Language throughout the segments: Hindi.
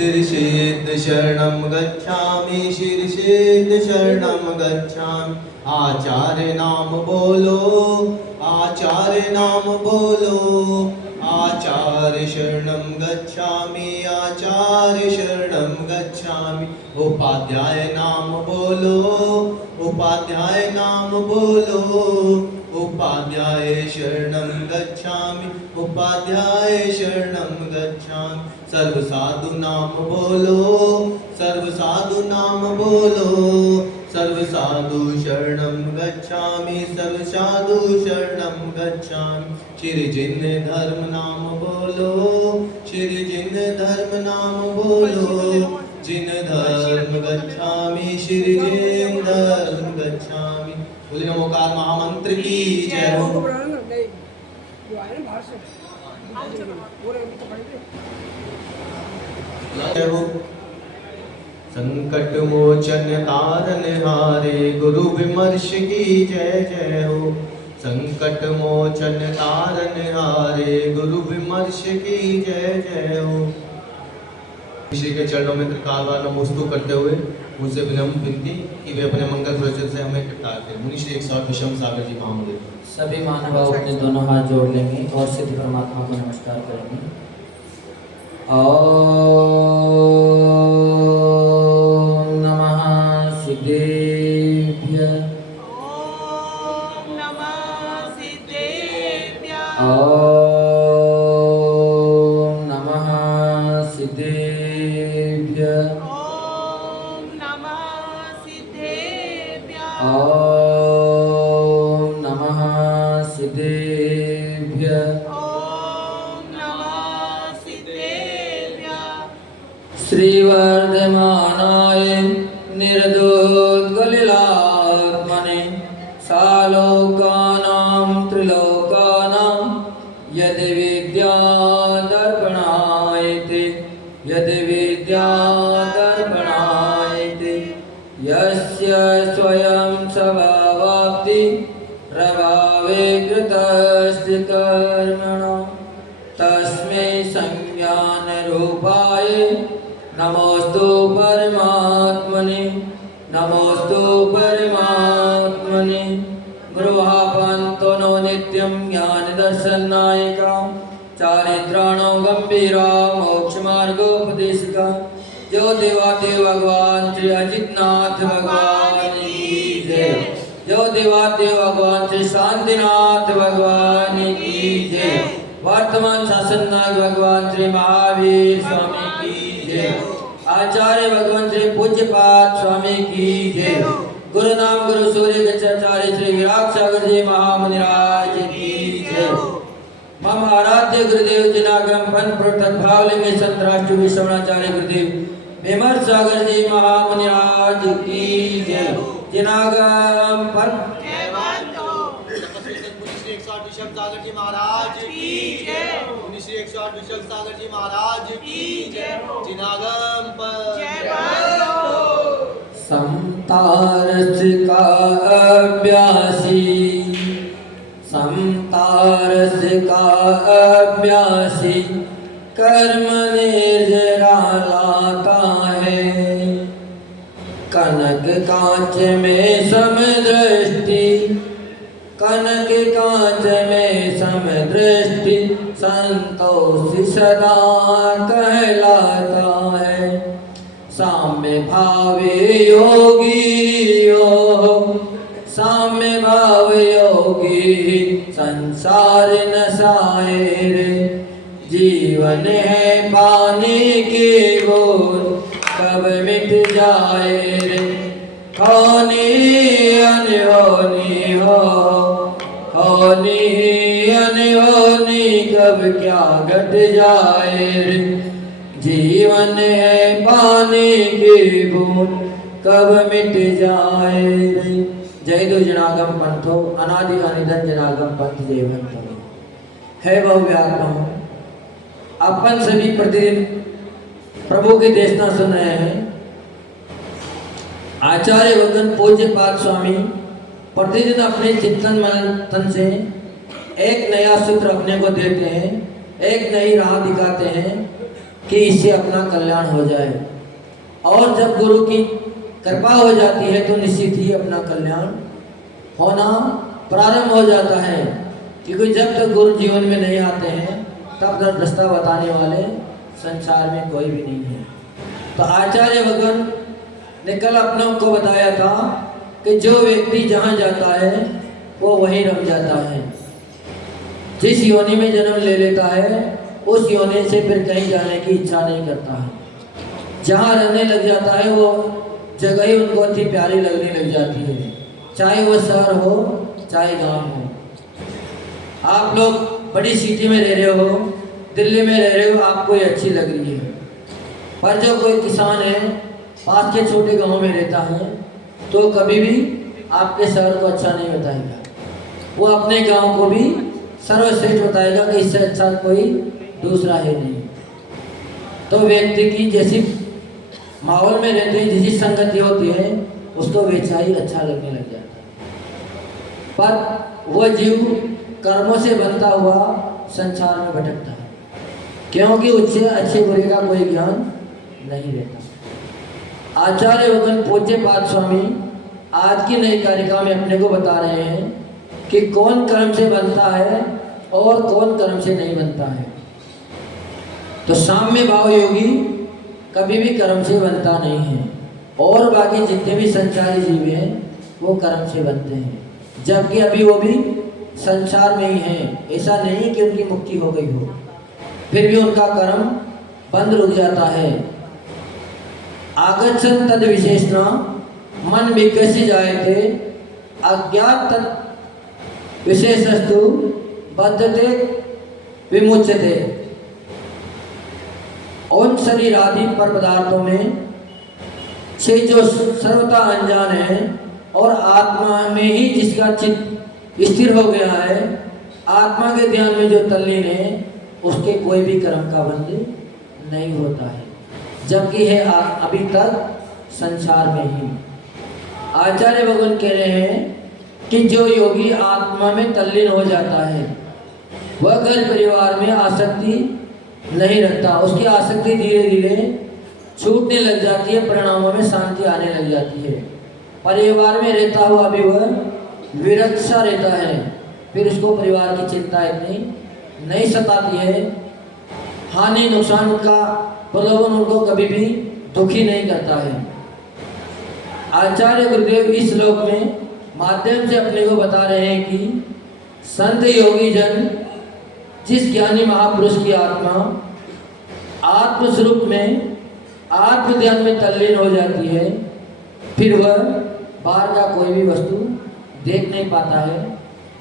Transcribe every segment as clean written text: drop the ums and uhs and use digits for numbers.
शीर्षेद शरणं गच्छामि, शीर्षेद शरणं गच्छामि। आचार्य नाम बोलो, आचार्य नाम बोलो, आचार्य शरणं गच्छामि, आचार्य शरणं गच्छामि। उपाध्याय नाम बोलो, उपाध्याय नाम बोलो, उपाध्याय शरणं गच्छामि, उपाध्याय शरणं गच्छामि। सर्व साधु नाम बोलो, सर्व साधु नाम बोलो, सर्व साधु शरणं गच्छामि, सर्व साधु शरणं गच्छामि। श्री जिन धर्म नाम बोलो, श्री जिन धर्म नाम बोलो, जिन धर्म गच्छामि, श्री जिन धर्म गच्छामि। बोले नमोकार महामंत्र की जय हो। जय हो। संकट मोचन तारन हारे, गुरु विमर्श की जय जय हो। संकट मोचन तारन हारे, गुरु विमर्श की जय जय हो। श्री के चरणों में त्रिकाल नमोस्तु करते हुए मुझसे विनम्र विनती कि वे अपने मंगल प्रवचन से हमें कृपा करें। मुनि श्री 108 विषम सागर जी महामंदिर। सभी मानव अपने दोनों हाथ जोड़ लेंगे और सिद्ध परमात्मा को नमस्कार करेंगे। ओम नमः सिद्धेभ्य, ओम नमः सिद्धेभ्य, ओम नमः सिद्धेभ्य, ओम नमः सिद्धेभ्य, ओम नमः सिद्धेभ्य। ओम नमः सिद्धेभ्य। श्रीवर्धमानाय निर्दोद्गलिलात्मने सालोकानां त्रिलोकानां यदि विद्या दर्पणायते, यदि विद्या दर्पणायते, यस्य स्वयं स्वभावाप्ति प्रभावे कृतस्य कर्मणो तस्मै संज्ञानरूपाय नमोस्तु परमात्मने, नमोस्तु परमात्मने। गृहापन्तो नो नित्यं ज्ञानदर्शनायिका, चारित्राणो गंभीरा मोक्षमार्गोपदेशिका। जो देवादेव भगवान श्री अजितनाथ भगवान की जय, जो देवादेव भगवान श्री शांतिनाथ भगवान की जय। वर्तमान शासन नायक भगवान श्री महावीर स्वामी की जय। आचार्य भगवान श्री पूज्यपाद स्वामी की जय। गुरु नाम गुरु सूर्य गच्छाचार्य श्री विराग सागर जी महामुनिराज की जय। मम आराध्य गुरुदेव जिनागम पंथ प्रवर्तक भावलिंगे संत राष्ट्र विश्वनाचार्य गुरुदेव विमर्श सागर जी महामुनिराज की जय। जिनागम पंथ श्री 108 विषम सागर जी महाराज की जय। मुनि श्री 108 विषम सागर जी महाराज की जय। जिनागम पर समतारस का अभ्यासी, समतारस का अभ्यासी कर्म निर्जरा लाता है। कनक कांच में समदृष्टि, कनक कांच में समदृष्टि संतोष सदा कहलाता है। साम्य भावे योगी हो, साम्य भाव योगी संसार नसाए रे। जीवन है पानी की बूंद कब मिट जाए रे। होनी अनहोनी हो, होनी अनहोनी कब क्या घट जाए रे। जीवन है पानी की बूंद कब मिट जाए रे। जय दो जनागम पंथो, अनादि अनिधन जनागम पंथ जय भक्त है भव्य आत्मा। अपन सभी प्रतिदिन प्रभु की देशना सुन रहे हैं। आचार्य भगवान पूज्य पाद स्वामी प्रतिदिन अपने चिंतन मंथन से एक नया सूत्र अपने को देते हैं, एक नई राह दिखाते हैं कि इससे अपना कल्याण हो जाए। और जब गुरु की कृपा हो जाती है तो निश्चित ही अपना कल्याण होना प्रारंभ हो जाता है, क्योंकि जब तक गुरु जीवन में नहीं आते हैं तब तक रास्ता बताने वाले संसार में कोई भी नहीं है। तो आचार्य भगवान ने कल अपनों को बताया था कि जो व्यक्ति जहाँ जाता है वो वहीं रम जाता है। जिस योनि में जन्म ले लेता है उस योनि से फिर कहीं जाने की इच्छा नहीं करता है। जहाँ रहने लग जाता है वो जगह ही उनको अति प्यारी लगने लग जाती है, चाहे वो शहर हो चाहे गांव हो। आप लोग बड़ी सिटी में रह रहे हो, दिल्ली में रह रहे हो, आपको ये अच्छी लग रही है, पर जो कोई किसान है पास के छोटे गांव में रहता है तो कभी भी आपके शहर को अच्छा नहीं बताएगा। वो अपने गांव को भी सर्वश्रेष्ठ बताएगा कि इससे अच्छा कोई दूसरा है नहीं। तो व्यक्ति की जैसी माहौल में रहते हैं, जैसी संगति होती है, उसको वैसा ही अच्छा लगने लग जाता है। पर वह जीव कर्मों से बनता हुआ संसार में भटकता है, क्योंकि उससे अच्छे बुरे का कोई ज्ञान नहीं रहता। आचार्य भगवान पूज्य पाद स्वामी आज की नई कारिका में अपने को बता रहे हैं कि कौन कर्म से बनता है और कौन कर्म से नहीं बनता है। तो साम्य भाव योगी कभी भी कर्म से बनता नहीं है, और बाकी जितने भी संसारी जीव हैं वो कर्म से बनते हैं, जबकि अभी वो भी संसार में ही हैं। ऐसा नहीं कि उनकी मुक्ति हो गई हो, फिर भी उनका कर्म बंद रुक जाता है। आगच्छन् तद विशेषणा मन विकसि जायते अज्ञात तत् विशेषस्तु बद्धते विमुच्यते। उन शरीर आदि पर पदार्थों में से जो सर्वथा अनजान है और आत्मा में ही जिसका चित्त स्थिर हो गया है, आत्मा के ध्यान में जो तल्लीन है, उसके कोई भी कर्म का बंध नहीं होता है, जबकि है अभी तक संसार में ही। आचार्य भगवान कह रहे हैं कि जो योगी आत्मा में तल्लीन हो जाता है वह घर परिवार में आसक्ति नहीं रखता, उसकी आसक्ति धीरे धीरे छूटने लग जाती है, परिणामों में शांति आने लग जाती है। परिवार में रहता हुआ भी वह विरक्त सा रहता है, फिर उसको परिवार की चिंता इतनी नहीं सताती है, हानि नुकसान का प्रलोभन उनको कभी भी दुखी नहीं करता है। आचार्य गुरुदेव इस श्लोक में माध्यम से अपने को बता रहे हैं कि संत योगी जन जिस ज्ञानी महापुरुष की आत्मा आत्मस्वरूप में आत्म ध्यान में तल्लीन हो जाती है, फिर वह बाहर का कोई भी वस्तु देख नहीं पाता है,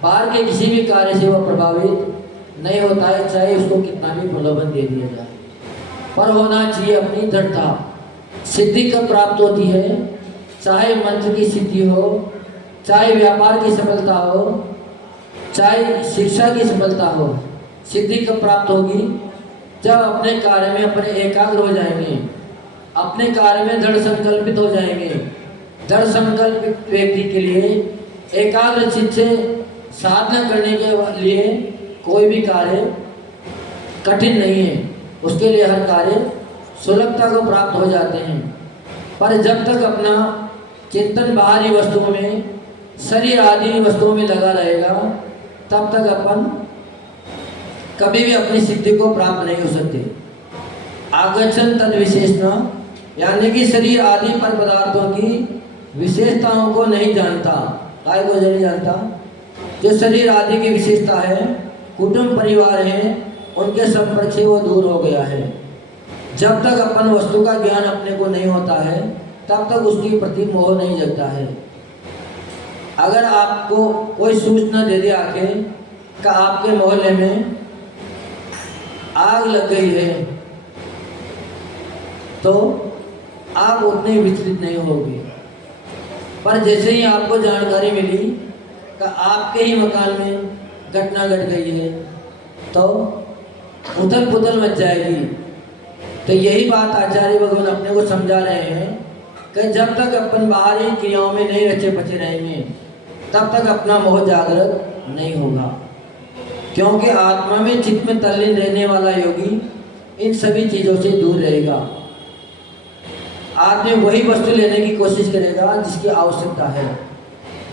बाहर के किसी भी कार्य से वह प्रभावित नहीं होता है, चाहे उसको कितना भी प्रलोभन दे दिया जाए। पर होना चाहिए अपनी दृढ़ता। सिद्धि कब प्राप्त होती है? चाहे मंत्र की सिद्धि हो, चाहे व्यापार की सफलता हो, चाहे शिक्षा की सफलता हो। सिद्धि कब प्राप्त होगी? जब अपने कार्य में अपने एकाग्र हो जाएंगे, अपने कार्य में दृढ़ संकल्पित हो जाएंगे। दृढ़ संकल्पित व्यक्ति के लिए एकाग्र चित्त से साधना करने के लिए कोई भी कार्य कठिन नहीं है, उसके लिए हर कार्य सुलभता को प्राप्त हो जाते हैं। पर जब तक अपना चिंतन बाहरी वस्तुओं में, शरीर आदि वस्तुओं में लगा रहेगा, तब तक अपन कभी भी अपनी सिद्धि को प्राप्त नहीं हो सकते। आगच्छन् तद विशेषणा, यानी कि शरीर आदि पर पदार्थों की विशेषताओं को नहीं जानता। काय को नहीं जानता? जो शरीर आदि की विशेषता है, कुटुंब परिवार है, उनके संपर्क से वो दूर हो गया है। जब तक अपन वस्तु का ज्ञान अपने को नहीं होता है, तब तक उसके प्रति मोह नहीं जगता है। अगर आपको कोई सूचना दे दे आके कि आपके मोहल्ले में आग लग गई है, तो आप उतने विचलित नहीं होंगे। पर जैसे ही आपको जानकारी मिली कि आपके ही मकान में घटना घट गई है, तो उथल पुथल मच जाएगी। तो यही बात आचार्य भगवान अपने को समझा रहे हैं कि जब तक अपन बाहरी क्रियाओं में नहीं रचे बचे रहेंगे, तब तक अपना मोह जागृत नहीं होगा। क्योंकि आत्मा में चित्त में तल्लीन रहने वाला योगी इन सभी चीज़ों से दूर रहेगा। आदमी वही वस्तु लेने की कोशिश करेगा जिसकी आवश्यकता है।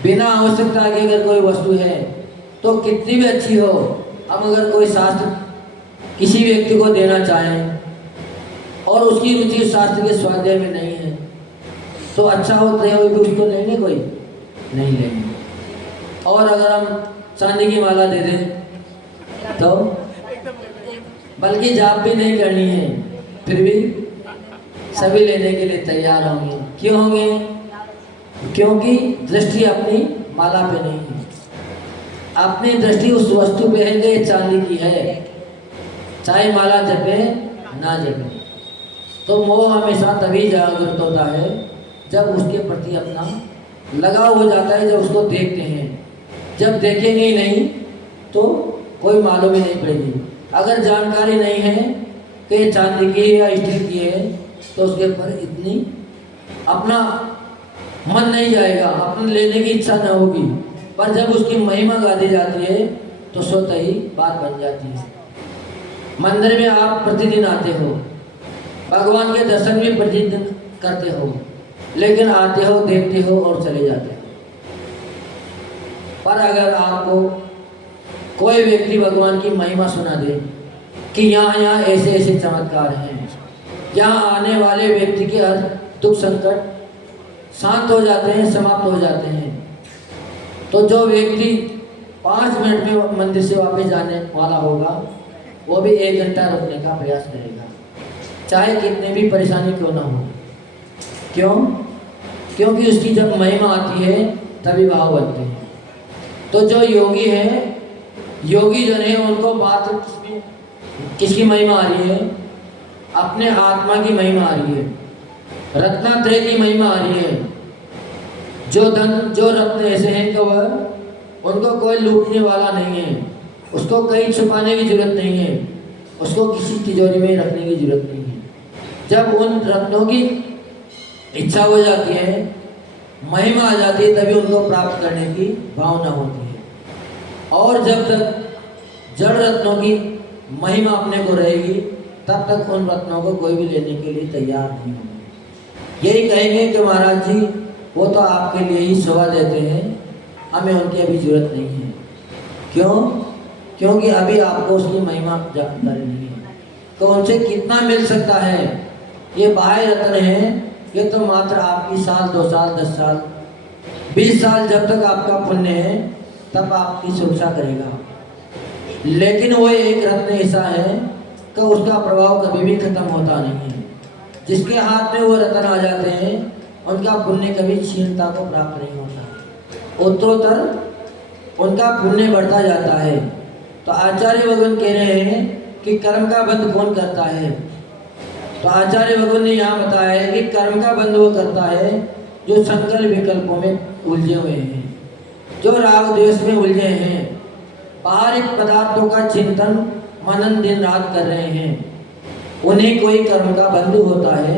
बिना आवश्यकता के अगर कोई वस्तु है तो कितनी भी अच्छी हो, हम अगर कोई शास्त्र किसी व्यक्ति को देना चाहें और उसकी रुचि शास्त्र के स्वाध्याय में नहीं है तो अच्छा होता है, वो भी उसको लेंगे, कोई नहीं लेंगे। और अगर हम चांदी की माला दे दें तो बल्कि जाप भी नहीं करनी है, फिर भी सभी लेने के लिए तैयार होंगे। क्यों होंगे? क्योंकि दृष्टि अपनी माला पे नहीं है, अपनी दृष्टि उस वस्तु पे है जो चांदी की है, चाहे माला जपे ना जपे। तो मोह हमेशा तभी जागृत होता है जब उसके प्रति अपना लगाव हो जाता है, जब उसको देखते हैं। जब देखेंगे ही नहीं तो कोई मालूम ही नहीं पड़ेगी। अगर जानकारी नहीं है कि चांदी की है या स्टील की है तो उसके ऊपर इतनी अपना मन नहीं जाएगा, अपने लेने की इच्छा न होगी। पर जब उसकी महिमा गा दी जाती है तो स्वतः ही बात बन जाती है। मंदिर में आप प्रतिदिन आते हो, भगवान के दर्शन भी प्रतिदिन करते हो, लेकिन आते हो, देखते हो और चले जाते हो। पर अगर आपको कोई व्यक्ति भगवान की महिमा सुना दे कि यहाँ ऐसे ऐसे चमत्कार हैं, यहाँ आने वाले व्यक्ति के हर दुख संकट शांत हो जाते हैं, समाप्त हो जाते हैं, तो जो व्यक्ति 5 मिनट में मंदिर से वापस जाने वाला होगा वो भी 1 घंटा रुकने का प्रयास करेगा, चाहे कितनी भी परेशानी क्यों ना हो। क्यों? क्योंकि उसकी जब महिमा आती है तभी भाव बनते हैं। तो जो योगी है, योगी जन है, उनको बात किसकी महिमा आ रही है? अपने आत्मा की महिमा आ रही है, रत्नात्रय की महिमा आ रही है। जो धन, जो रत्न ऐसे हैं कि वह उनको कोई लूटने वाला नहीं है, उसको कहीं छुपाने की जरूरत नहीं है, उसको किसी तिजोरी में रखने की जरूरत नहीं है। जब उन रत्नों की इच्छा हो जाती है, महिमा आ जाती है, तभी उनको प्राप्त करने की भावना होती है। और जब तक जड़ रत्नों की महिमा अपने को रहेगी तब तक उन रत्नों को कोई भी लेने के लिए तैयार नहीं होंगे। यही कहेंगे कि महाराज जी वो तो आपके लिए ही शोभा देते हैं, हमें उनकी अभी जरूरत नहीं है। क्यों? क्योंकि अभी आपको उसकी महिमा जानकारी नहीं है। तो उनसे कितना मिल सकता है? ये बाह्य रत्न है, ये तो मात्र आपकी साल, 2 साल, 10 साल, 20 साल जब तक आपका पुण्य है तब आपकी सुरक्षा करेगा। लेकिन वो एक रत्न ऐसा है कि उसका प्रभाव कभी भी खत्म होता नहीं है। जिसके हाथ में वो रत्न आ जाते हैं उनका पुण्य कभी क्षीणता को प्राप्त नहीं होता, उत्तरोत्तर उनका पुण्य बढ़ता जाता है। तो आचार्य भगवान कह रहे हैं कि कर्म का बंध कौन करता है? तो आचार्य भगवान ने यहाँ बताया है कि कर्म का बंध वो करता है जो संकल्प विकल्पों में उलझे हुए हैं, जो राग द्वेष में उलझे हैं, बाहरी पदार्थों का चिंतन मनन दिन रात कर रहे हैं, उन्हें कोई कर्म का बंध होता है।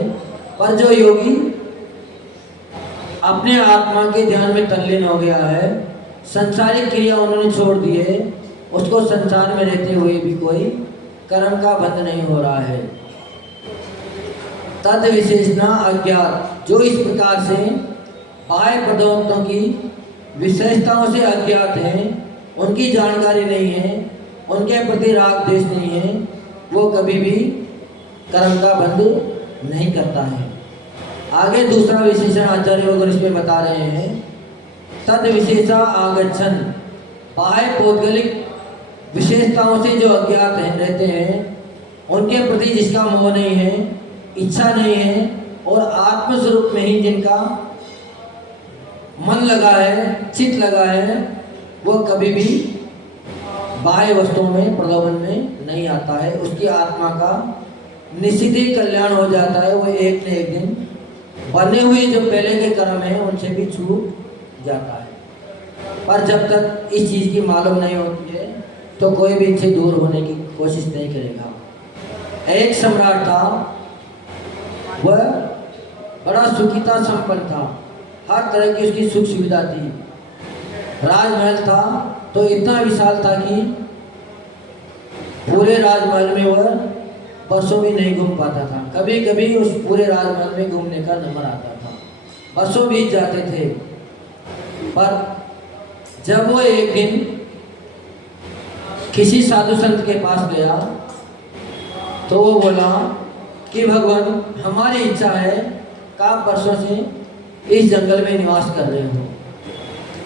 पर जो योगी अपने आत्मा के ध्यान में तल्लीन हो गया है, संसारिक क्रिया उन्होंने छोड़ दी है, उसको संसार में रहते हुए भी कोई कर्म का बंध नहीं हो रहा है। तद विशेषणा अज्ञात, जो इस प्रकार से बाह्य पदार्थों की विशेषताओं से अज्ञात हैं, उनकी जानकारी नहीं है, उनके प्रति राग द्वेष नहीं है, वो कभी भी कर्म का बंध नहीं करता है। आगे दूसरा विशेषण आचार्य वगैरह इसमें बता रहे हैं, तद विशेषा आगच्छन, बाह्य पौद्गलिक विशेषताओं से जो अज्ञात हैं, रहते हैं, उनके प्रति जिसका मोह नहीं है, इच्छा नहीं है, और आत्मस्वरूप में ही जिनका मन लगा है, चित्त लगा है, वो कभी भी बाह्य वस्तुओं में, प्रलोभन में नहीं आता है। उसकी आत्मा का निश्चित ही कल्याण हो जाता है। वो एक न एक दिन बने हुए जो पहले के कर्म हैं उनसे भी छूट जाता है। पर जब तक इस चीज़ की मालूम नहीं होती है तो कोई भी इनसे दूर होने की कोशिश नहीं करेगा। एक सम्राट था, वह बड़ा सुखी था, संपन्न था, हर तरह की उसकी सुख सुविधा थी। राजमहल था तो इतना विशाल था कि पूरे राजमहल में वह बसों भी नहीं घूम पाता था। कभी कभी उस पूरे राजमहल में घूमने का नंबर आता था, बसों बीत जाते थे। पर जब वो एक दिन किसी साधु संत के पास गया तो वो बोला कि भगवान, हमारी इच्छा है कि आप वर्षों से इस जंगल में निवास कर रहे हो,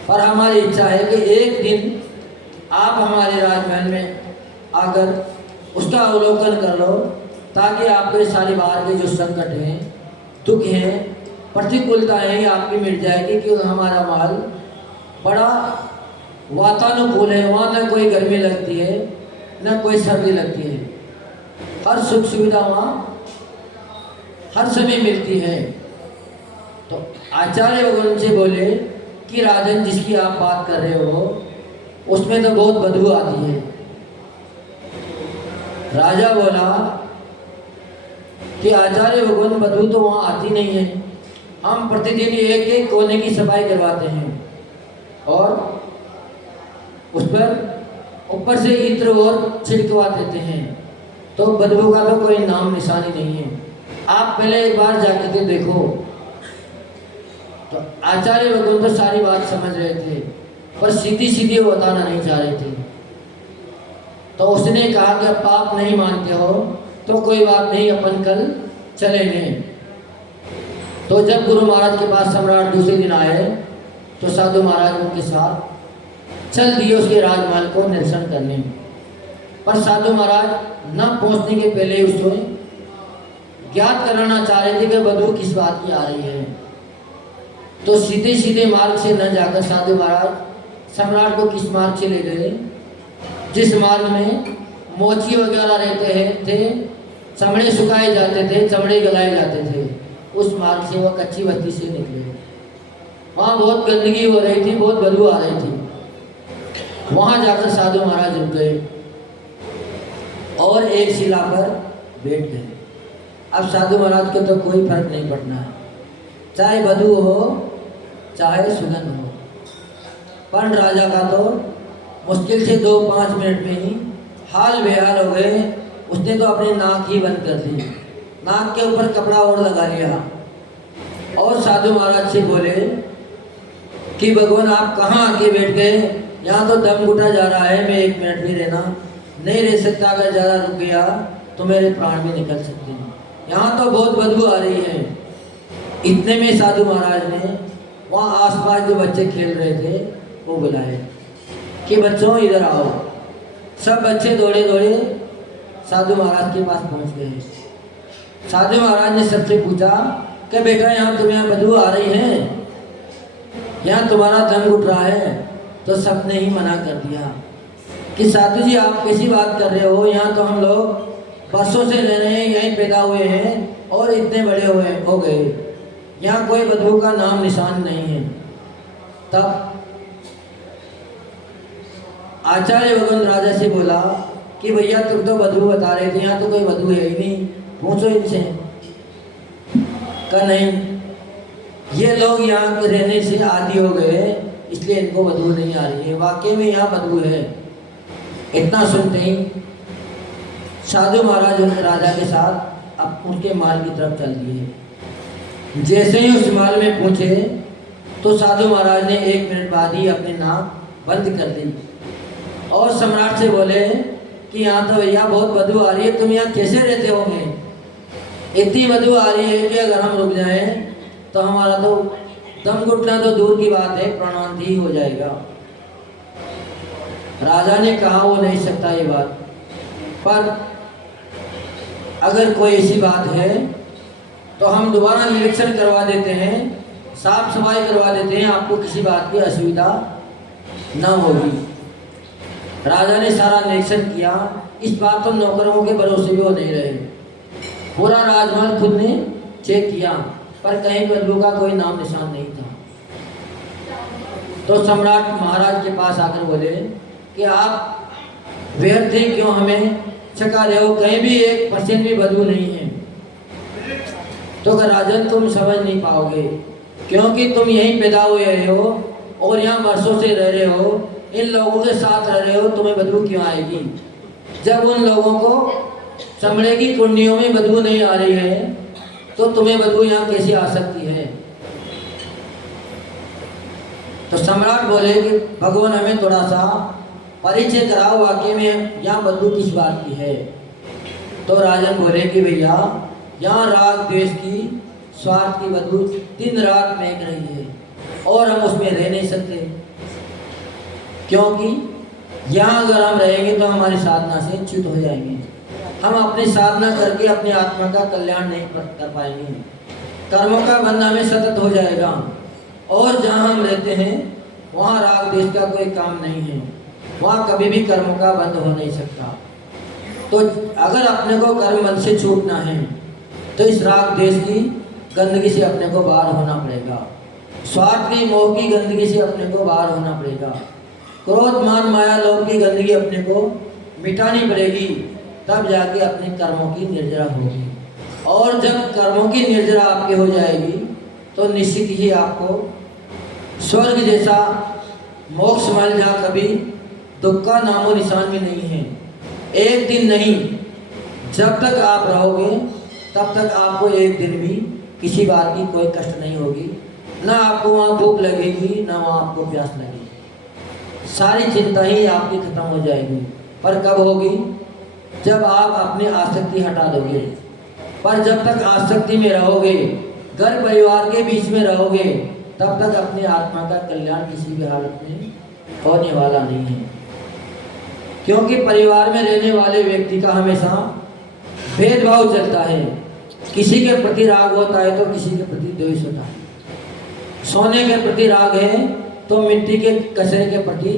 पर हमारी इच्छा है कि एक दिन आप हमारे राजमहल में आकर उसका अवलोकन कर लो, ताकि आपके सारे बाहर के जो संकट हैं, दुख हैं, प्रतिकूलताएं हैं, आपकी मिट जाएगी। क्योंकि हमारा महल बड़ा वातानुकूल है, वहाँ न कोई गर्मी लगती है न कोई सर्दी लगती है, हर सुख सुविधा वहाँ हर समय मिलती है। तो आचार्य भगवान से बोले कि राजन, जिसकी आप बात कर रहे हो उसमें तो बहुत बदबू आती है। राजा बोला कि आचार्य भगवान, बदबू तो वहाँ आती नहीं है, हम प्रतिदिन एक एक कोने की सफाई करवाते हैं और उस पर ऊपर से इत्र और छिड़कवा देते हैं, तो बदबू का तो कोई नाम निशानी नहीं है। आप पहले एक बार जाके के देखो। तो आचार्य भगवान तो सारी बात समझ रहे थे, पर सीधी सीधी वो बताना नहीं चाह रहे थे। तो उसने कहा कि अब आप नहीं मानते हो तो कोई बात नहीं, अपन कल चलेंगे। तो जब गुरु महाराज के पास सम्राट दूसरे दिन आए तो साधु महाराज उनके साथ चल दिए उसके राजमहल को निरीक्षण करने। पर साधु महाराज न पहुंचने के पहले उसको ज्ञात कराना चाह रहे थे कि बदबू किस बात की आ रही है। तो सीधे सीधे मार्ग से न जाकर साधु महाराज सम्राट को किस मार्ग से ले गए, जिस मार्ग में मोची वगैरह रहते थे, चमड़े सुखाए जाते थे, चमड़े गलाए जाते थे, उस मार्ग से वह कच्ची बस्ती से निकले। वहाँ बहुत गंदगी हो रही थी, बहुत बदबू आ रही थी। वहाँ जाकर साधु महाराज रुक गए और एक शिला पर बैठ गए। अब साधु महाराज को तो कोई फर्क नहीं पड़ना है, चाहे बदबू हो चाहे सुगंध हो। पर राजा का तो मुश्किल से 2-5 मिनट में ही हाल बेहाल हो गए। उसने तो अपनी नाक ही बंद कर दी, नाक के ऊपर कपड़ा और लगा लिया और साधु महाराज से बोले कि भगवान, आप कहाँ आके बैठ गए? यहाँ तो दम घुटा जा रहा है, मैं 1 मिनट भी नहीं रह सकता। अगर ज़्यादा रुक गया तो मेरे प्राण भी निकल सकते हैं, यहाँ तो बहुत बदबू आ रही है। इतने में साधु महाराज ने वहाँ आसपास जो बच्चे खेल रहे थे वो बुलाए कि बच्चों इधर आओ। सब बच्चे दौड़े दौड़े साधु महाराज के पास पहुँच गए। साधु महाराज ने सबसे पूछा कि बेटा, यहाँ तुम्हें बदबू आ रही है, यहाँ तुम्हारा दम घुट रहा है। तो सबने ही मना कर दिया कि साधु जी, आप कैसी बात कर रहे हो? यहाँ तो हम लोग बरसों से रह रहे हैं, यहीं पैदा हुए हैं और इतने बड़े हो गए, यहाँ कोई बदबू का नाम निशान नहीं है। तब आचार्य भगवान राजा से बोला कि भैया, तुम तो बदबू बता रहे थे, यहाँ तो कोई बदबू है ही नहीं, पूछो इनसे। कहा नहीं, ये लोग यहाँ के रहने से आदी हो गए, इसलिए इनको बदबू नहीं आ रही है, वाकई में यहाँ बदबू है। इतना सुनते ही साधु महाराज राजा के साथ अब उनके महल की तरफ चल दिए। जैसे ही उस महल में पहुंचे तो साधु महाराज ने 1 मिनट बाद ही अपनी नाक बंद कर दी और सम्राट से बोले कि यहाँ तो भैया बहुत बदबू आ रही है, तुम यहाँ कैसे रहते होंगे? इतनी बदबू आ रही है कि अगर हम रुक जाएं तो हमारा तो दम घुटना तो दूर की बात है, प्राणांत ही हो जाएगा। राजा ने कहा वो नहीं सकता ये बात, पर अगर कोई ऐसी बात है तो हम दोबारा निरीक्षण करवा देते हैं, साफ सफाई करवा देते हैं, आपको किसी बात की असुविधा न होगी। राजा ने सारा निरीक्षण किया। इस बार तो नौकरों के भरोसे भी वो नहीं रहे, पूरा राजमहल खुद ने चेक किया, पर कहीं बदबू का कोई नाम निशान नहीं था। तो सम्राट महाराज के पास आकर बोले कि आप व्यर्थ ही क्यों हमें चका रहे हो, कहीं भी 1% भी बदबू नहीं है। तो राजन, तुम समझ नहीं पाओगे, क्योंकि तुम यहीं पैदा हुए हो और यहाँ वर्षों से रह रहे हो, इन लोगों के साथ रह रहे हो, तुम्हें बदबू क्यों आएगी? जब उन लोगों को चमड़े की कुंडियों में बदबू नहीं आ रही है तो तुम्हें बदबू यहाँ कैसे आ सकती है? तो सम्राट बोले कि भगवान हमें थोड़ा सा परिचय कराओ, वाकई में यहाँ बदबू किस बात की है? तो राजन बोले कि भैया यहाँ राग द्वेष की, स्वार्थ की बदबू दिन रात महक रही है और हम उसमें रह नहीं सकते, क्योंकि यहाँ अगर हम रहेंगे तो हमारी साधना से च्युत हो जाएंगे। हम अपनी साधना करके अपनी आत्मा का कल्याण नहीं कर पाएंगे, कर्मों का बंधन हमें सतत हो जाएगा और जहाँ हम रहते हैं वहाँ राग द्वेष का कोई काम नहीं है, वहाँ कभी भी कर्मों का बंध हो नहीं सकता। तो अगर अपने को कर्म बंध से छूटना है तो इस राग द्वेष की गंदगी से अपने को बाहर होना पड़ेगा, स्वार्थ की मोह की गंदगी से अपने को बाहर होना पड़ेगा, क्रोध मान माया लोभ की गंदगी अपने को मिटानी पड़ेगी, तब जाके अपने कर्मों की निर्जरा होगी। और जब कर्मों की निर्जरा आपकी हो जाएगी तो निश्चित ही आपको स्वर्ग जैसा मोक्ष मिल, जहाँ कभी दुख का नामो निशान भी नहीं है। एक दिन नहीं, जब तक आप रहोगे तब तक आपको एक दिन भी किसी बात की कोई कष्ट नहीं होगी, ना आपको वहाँ भूख लगेगी ना वहाँ आपको प्यास लगेगी, सारी चिंता ही आपकी खत्म हो जाएगी। पर कब होगी? जब आप अपनी आसक्ति हटा दोगे। पर जब तक आसक्ति में रहोगे, घर परिवार के बीच में रहोगे, तब तक अपनी आत्मा का कल्याण किसी भी हालत में होने वाला नहीं है, क्योंकि परिवार में रहने वाले व्यक्ति का हमेशा भेदभाव चलता है। किसी के प्रति राग होता है तो किसी के प्रति द्वेष होता है। सोने के प्रति राग है तो मिट्टी के कचरे के प्रति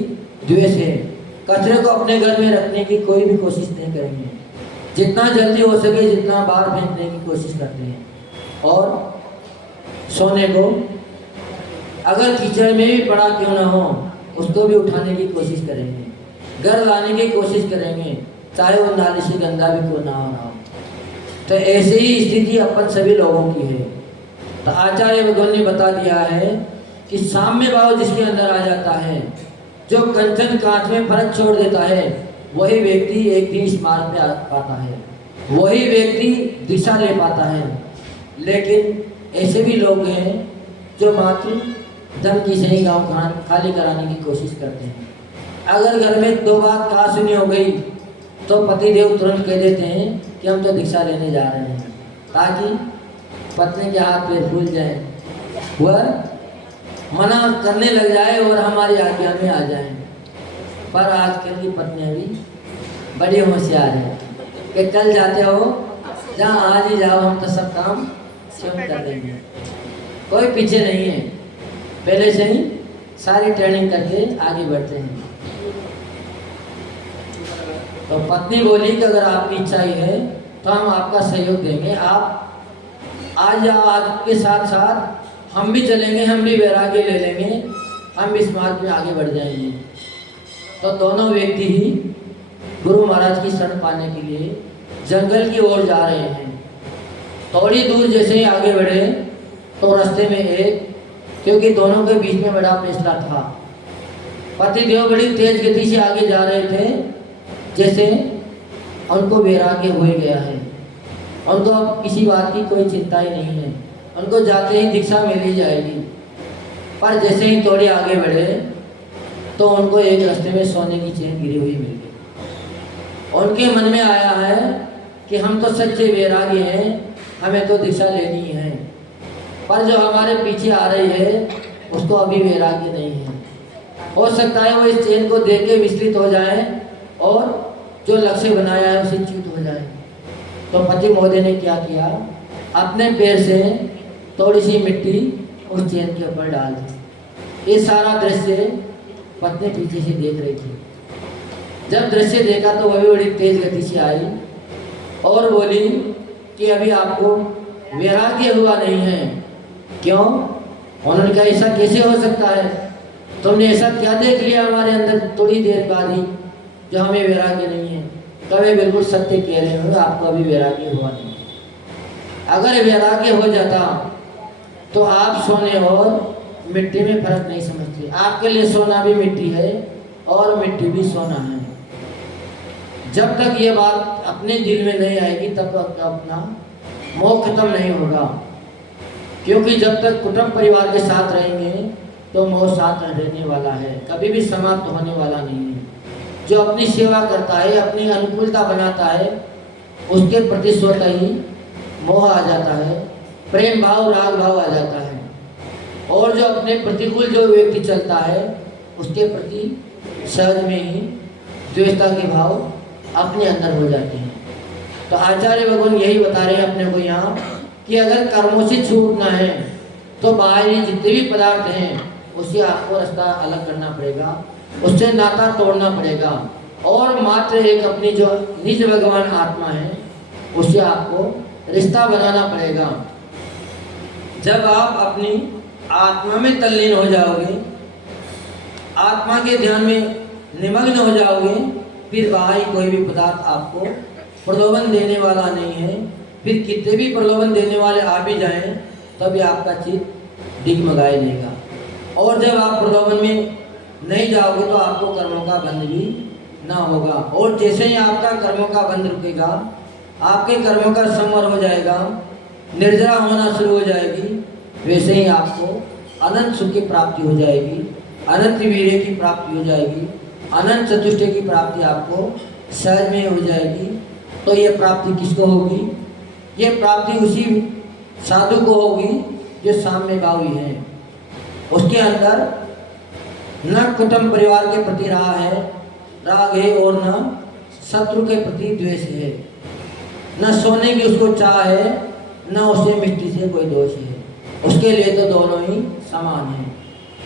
द्वेष है। कचरे को अपने घर में रखने की कोई भी कोशिश नहीं करेंगे, जितना जल्दी हो सके जितना बाहर फेंकने की कोशिश करते हैं। और सोने को अगर कीचड़ में भी पड़ा क्यों ना हो उसको भी उठाने की कोशिश करेंगे, घर लाने की कोशिश करेंगे, चाहे वो नाली से गंदा भी क्यों ना हो रहा हो। तो ऐसे ही स्थिति अपन सभी लोगों की है। तो आचार्य भगवान ने बता दिया है कि साम्य भाव जिसके अंदर आ जाता है, जो कंचन कांच में फर्क छोड़ देता है, वही व्यक्ति एक दिन इस मार्ग पे आ पाता है, वही व्यक्ति दिशा ले पाता है। लेकिन ऐसे भी लोग हैं जो मात्र धन की से ही गाँव खाली कराने की कोशिश करते हैं। अगर घर में दो बात कहा सुनी हो गई तो पति देव तुरंत कह देते हैं कि हम तो दीक्षा लेने जा रहे हैं, ताकि पत्नी के हाथ पैर फूल जाए, वह मना करने लग जाए और हमारी आज्ञा में आ जाए। पर आजकल की पत्नियां भी बड़ी होशियार है कि कल जाते हो जहाँ आज ही जाओ, हम तो सब काम स्वयं कर देंगे, कोई पीछे नहीं है, पहले से ही सारी ट्रेनिंग करके आगे बढ़ते हैं। तो पत्नी बोली कि अगर आपकी इच्छा ही है तो हम आपका सहयोग देंगे, आप आज या आज के साथ साथ हम भी चलेंगे, हम भी वैराग्य ले लेंगे, हम भी इस मार्ग में आगे बढ़ जाएंगे। तो दोनों व्यक्ति ही गुरु महाराज की शरण पाने के लिए जंगल की ओर जा रहे हैं। थोड़ी दूर जैसे ही आगे बढ़े तो रास्ते में एक, क्योंकि दोनों के बीच में बड़ा फैसला था, पति देव बड़ी तेज गति से आगे जा रहे थे, जैसे उनको वैराग्य हो गया है, उनको अब किसी बात की कोई चिंता ही नहीं है, उनको जाते ही दीक्षा मिल ही जाएगी। पर जैसे ही थोड़े आगे बढ़े तो उनको एक रास्ते में सोने की चेन गिरी हुई मिल गई। उनके मन में आया है कि हम तो सच्चे वैरागी हैं, हमें तो दीक्षा लेनी है, पर जो हमारे पीछे आ रही है उसको अभी वैराग्य नहीं है। हो सकता है वो इस चेन को देख के विचलित हो जाए और जो लक्ष्य बनाया है उसे च्युत हो जाए। तो पति महोदय ने क्या किया, अपने पैर से थोड़ी सी मिट्टी उस चेन के ऊपर डाल दी। ये सारा दृश्य पत्नी पीछे से देख रही थी। जब दृश्य देखा तो वह भी बड़ी तेज गति से आई और बोली कि अभी आपको वैराग्य हुआ नहीं है। क्यों? उन्होंने कहा ऐसा कैसे हो सकता है, तुमने ऐसा क्या देख लिया हमारे अंदर थोड़ी देर बाद ही जो हमें वैराग्य नहीं है? कभी बिल्कुल सत्य कह रहे हो, आपको अभी वैराग्य हुआ नहीं। अगर वैराग्य हो जाता तो आप सोने और मिट्टी में फर्क नहीं समझते। आपके लिए सोना भी मिट्टी है और मिट्टी भी सोना है। जब तक ये बात अपने दिल में नहीं आएगी तब तक अपना मोह खत्म नहीं होगा। क्योंकि जब तक कुटुंब परिवार के साथ रहेंगे तो मोह साथ रहने वाला है, कभी भी समाप्त होने वाला नहीं है। जो अपनी सेवा करता है, अपनी अनुकूलता बनाता है, उसके प्रति स्वतः ही मोह आ जाता है, प्रेम भाव राग भाव आ जाता है। और जो अपने प्रतिकूल जो व्यक्ति चलता है उसके प्रति सहज में ही द्वेषता के भाव अपने अंदर हो जाते हैं। तो आचार्य भगवान यही बता रहे हैं अपने को यहाँ कि अगर कर्मों से छूटना है तो बाहरी जितने भी पदार्थ हैं उससे आपको रास्ता अलग करना पड़ेगा, उससे नाता तोड़ना पड़ेगा और मात्र एक अपनी जो निज भगवान आत्मा है उससे आपको रिश्ता बनाना पड़ेगा। जब आप अपनी आत्मा में तल्लीन हो जाओगे, आत्मा के ध्यान में निमग्न हो जाओगे, फिर बाहरी कोई भी पदार्थ आपको प्रलोभन देने वाला नहीं है। फिर कितने भी प्रलोभन देने वाले आ भी जाएं तभी आपका चित्त डिगमगाए लेगा। और जब आप प्रलोभन में नहीं जाओगे तो आपको कर्मों का बंध भी ना होगा। और जैसे ही आपका कर्मों का बंध रुकेगा, आपके कर्मों का संवर हो जाएगा, निर्जरा होना शुरू हो जाएगी, वैसे ही आपको अनंत सुख की प्राप्ति हो जाएगी, अनंत वीर्य की प्राप्ति हो जाएगी, अनंत चतुष्टय की प्राप्ति आपको सहज में हो जाएगी। तो ये प्राप्ति किसको होगी? ये प्राप्ति उसी साधु को होगी जो साम्य भावी है। उसके अंदर न कुटुंब परिवार के प्रति राग है और न शत्रु के प्रति द्वेष है, न सोने की उसको चाह है, न उसे मिट्टी से कोई दोष है। उसके लिए तो दोनों ही समान है।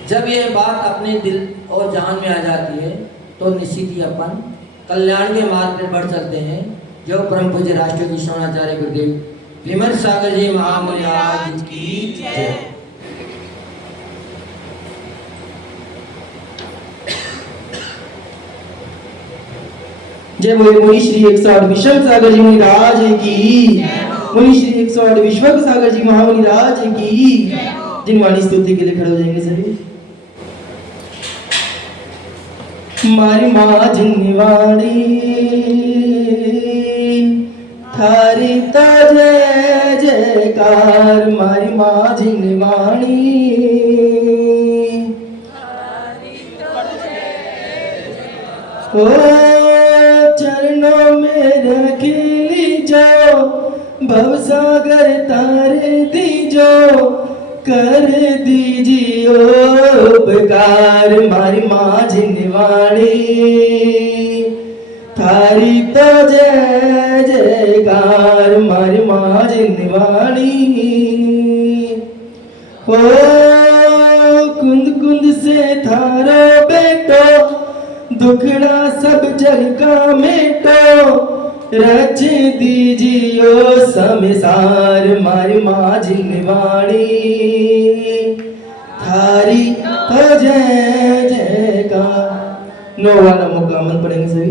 जब ये बात अपने दिल और जान में आ जाती है तो निश्चित ही अपन कल्याण के मार्ग पर बढ़ चलते हैं। जो परम पूज्य राष्ट्रीय जी शरणाचार्य गुरुदेव विमल सागर जी महाराज की जय। जय बोले मुनि श्री 108 विश्व सागर जी महाराज की, मुनि श्री 108 विश्व सागर जी महामुनि राज की। जिनवाणी स्तुति के लिए खड़े हो जाएंगे सभी। मारी माँ जिनवाणी थारी तो जय जयकार, मारी माँ जिनवाणी ओ चरणों में रख लीजो, भवसागर तार दीजो, कर दीजियो उपकार। मारी माँ जिनवाणी थारी तो जय जयकार, मारी माँ जिनवाणी ओ कुंद कुंद से थारो बेटो, दुखड़ा सब जग का मेटो, रच दीजियो समिसार। मारी माँ जिनवाणी थारी तो जय जयकार। नौ वाला मुक्कामन पढ़ेंगे सभी।